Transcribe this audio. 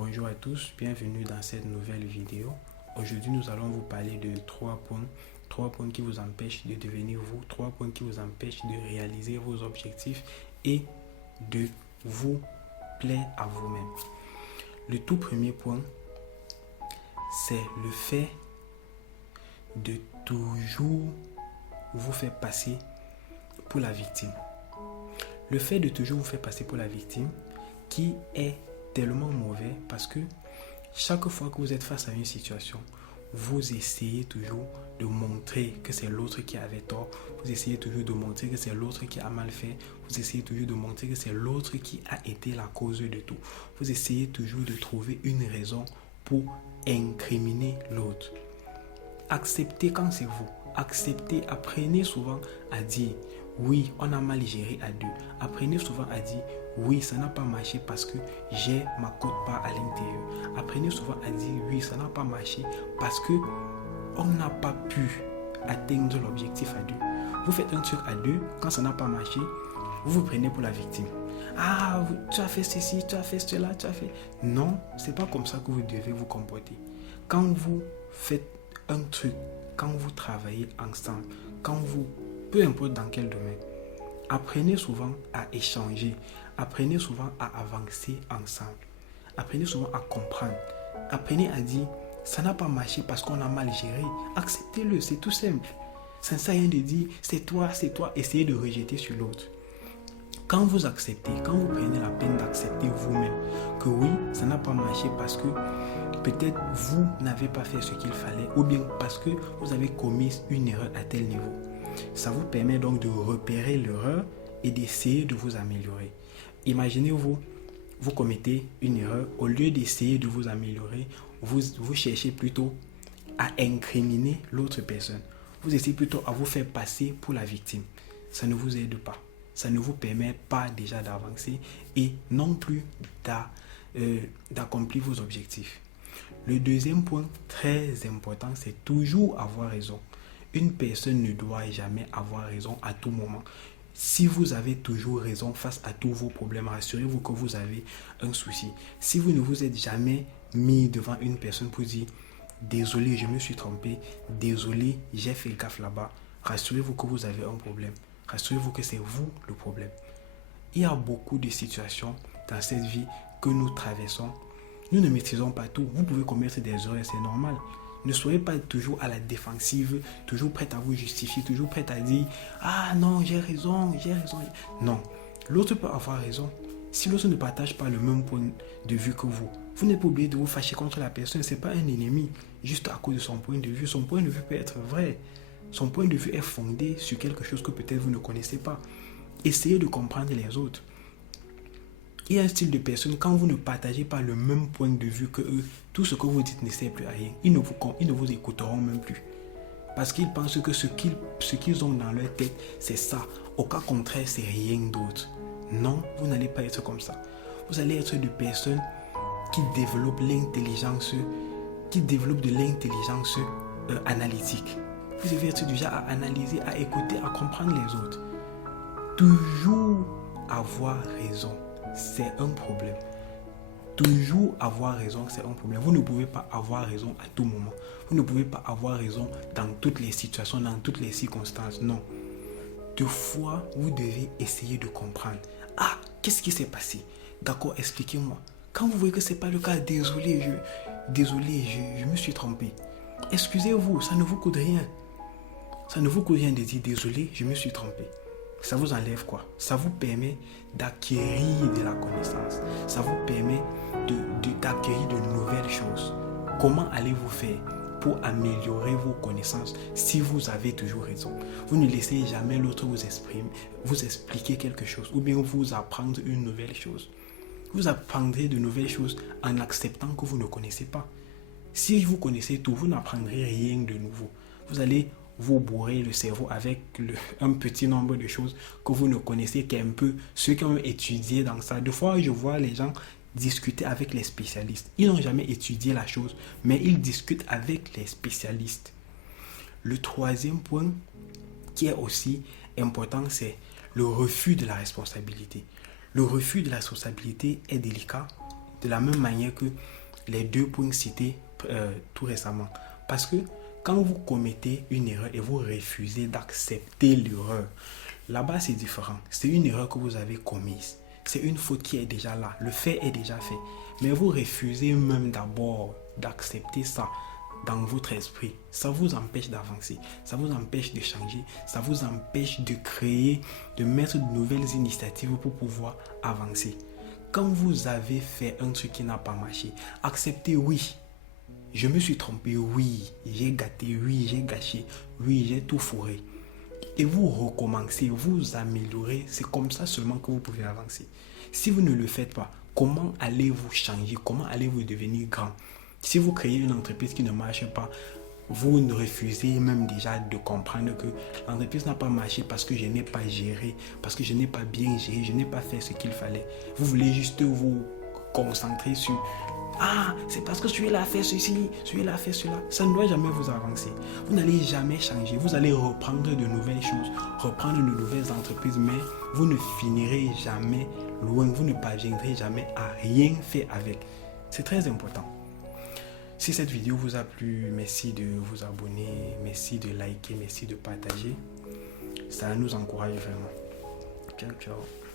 Bonjour à tous, bienvenue dans cette nouvelle vidéo. Aujourd'hui, nous allons vous parler de 3 points. 3 points qui vous empêchent de devenir vous, 3 points qui vous empêchent de réaliser vos objectifs et de vous plaire à vous-même. Le tout premier point, c'est le fait de toujours vous faire passer pour la victime. Le fait de toujours vous faire passer pour la victime qui est tellement mauvais parce que chaque fois que vous êtes face à une situation, vous essayez toujours de montrer que c'est l'autre qui avait tort, vous essayez toujours de montrer que c'est l'autre qui a mal fait, vous essayez toujours de montrer que c'est l'autre qui a été la cause de tout. Vous essayez toujours de trouver une raison pour incriminer l'autre. Acceptez quand c'est vous. Acceptez, apprenez souvent à dire oui, on a mal géré à deux. Apprenez souvent à dire oui, ça n'a pas marché parce que j'ai ma cote-part à l'intérieur. Apprenez souvent à dire oui, ça n'a pas marché parce que on n'a pas pu atteindre l'objectif à deux. Vous faites un truc à deux, quand ça n'a pas marché, vous vous prenez pour la victime. Ah, tu as fait ceci, tu as fait cela, tu as fait... Non, c'est pas comme ça que vous devez vous comporter. Quand vous faites un truc, quand vous travaillez ensemble, peu importe dans quel domaine, apprenez souvent à échanger, apprenez souvent à avancer ensemble, apprenez souvent à comprendre, apprenez à dire ça n'a pas marché parce qu'on a mal géré, acceptez-le, c'est tout simple. Ça ne sert à rien de dire c'est toi, essayez de rejeter sur l'autre. Quand vous acceptez, quand vous prenez la peine d'accepter vous-même que oui, ça n'a pas marché parce que peut-être vous n'avez pas fait ce qu'il fallait ou bien parce que vous avez commis une erreur à tel niveau. Ça vous permet donc de repérer l'erreur et d'essayer de vous améliorer. Imaginez-vous, vous commettez une erreur, au lieu d'essayer de vous améliorer, vous cherchez plutôt à incriminer l'autre personne. Vous essayez plutôt à vous faire passer pour la victime. Ça ne vous aide pas. Ça ne vous permet pas déjà d'avancer et non plus d'accomplir vos objectifs. Le deuxième point très important, c'est toujours avoir raison. Une personne ne doit jamais avoir raison à tout moment. Si vous avez toujours raison face à tous vos problèmes, rassurez-vous que vous avez un souci. Si vous ne vous êtes jamais mis devant une personne pour dire « Désolé, je me suis trompé. Désolé, j'ai fait gaffe là-bas », rassurez-vous que vous avez un problème. Rassurez-vous que c'est vous le problème. Il y a beaucoup de situations dans cette vie que nous traversons. Nous ne maîtrisons pas tout. Vous pouvez commettre des erreurs, c'est normal. Ne soyez pas toujours à la défensive, toujours prête à vous justifier, toujours prête à dire « Ah non, j'ai raison. » Non, l'autre peut avoir raison. Si l'autre ne partage pas le même point de vue que vous n'êtes pas obligé de vous fâcher contre la personne. Ce n'est pas un ennemi, juste à cause de son point de vue. Son point de vue peut être vrai. Son point de vue est fondé sur quelque chose que peut-être vous ne connaissez pas. Essayez de comprendre les autres. Il y a un style de personne, quand vous ne partagez pas le même point de vue que eux, tout ce que vous dites ne sert plus à rien. Ils ne vous écouteront même plus. Parce qu'ils pensent que ce qu'ils ont dans leur tête, c'est ça. Au cas contraire, c'est rien d'autre. Non, vous n'allez pas être comme ça. Vous allez être des personnes qui développent de l'intelligence analytique. Vous devez être du genre à analyser, à écouter, à comprendre les autres. Toujours avoir raison, c'est un problème. Toujours avoir raison, c'est un problème. Vous ne pouvez pas avoir raison à tout moment. Vous ne pouvez pas avoir raison dans toutes les situations, dans toutes les circonstances. Non. Deux fois, vous devez essayer de comprendre. Ah, qu'est-ce qui s'est passé? D'accord, expliquez-moi. Quand vous voyez que ce n'est pas le cas, désolé, je me suis trompé. Excusez-vous, ça ne vous coûte rien. Ça ne vous coûte rien de dire désolé, je me suis trompé. Ça vous enlève quoi? Ça vous permet d'acquérir de la connaissance. Ça vous permet d'acquérir de nouvelles choses. Comment allez-vous faire pour améliorer vos connaissances si vous avez toujours raison? Vous ne laissez jamais l'autre vous expliquer quelque chose ou bien vous apprendre une nouvelle chose. Vous apprendrez de nouvelles choses en acceptant que vous ne connaissez pas. Si vous connaissez tout, vous n'apprendrez rien de nouveau. Vous allez vous bourrer le cerveau avec un petit nombre de choses que vous ne connaissez qu'un peu. Ceux qui ont étudié dans ça, des fois je vois les gens discuter avec les spécialistes. Ils n'ont jamais étudié la chose, mais ils discutent avec les spécialistes. Le troisième point qui est aussi important, c'est le refus de la responsabilité. Le refus de la responsabilité est délicat de la même manière que les 2 points cités tout récemment. Parce que quand vous commettez une erreur et vous refusez d'accepter l'erreur, là-bas c'est différent. C'est une erreur que vous avez commise. C'est une faute qui est déjà là. Le fait est déjà fait. Mais vous refusez même d'abord d'accepter ça dans votre esprit. Ça vous empêche d'avancer. Ça vous empêche de changer. Ça vous empêche de créer, de mettre de nouvelles initiatives pour pouvoir avancer. Quand vous avez fait un truc qui n'a pas marché, acceptez oui. Je me suis trompé, oui. J'ai gâté, oui. J'ai gâché, oui. J'ai tout fourré. Et vous recommencez, vous améliorez. C'est comme ça seulement que vous pouvez avancer. Si vous ne le faites pas, comment allez-vous changer? Comment allez-vous devenir grand? Si vous créez une entreprise qui ne marche pas, vous refusez même déjà de comprendre que l'entreprise n'a pas marché parce que je n'ai pas géré, parce que je n'ai pas bien géré, je n'ai pas fait ce qu'il fallait. Vous voulez juste vous concentrer sur c'est parce que celui-là a fait ceci, celui-là a fait cela. Ça ne doit jamais vous avancer. Vous n'allez jamais changer. Vous allez reprendre de nouvelles choses, reprendre de nouvelles entreprises, mais vous ne finirez jamais loin. Vous ne parviendrez jamais à rien faire avec. C'est très important. Si cette vidéo vous a plu, merci de vous abonner, merci de liker, merci de partager. Ça nous encourage vraiment. Ciao, ciao.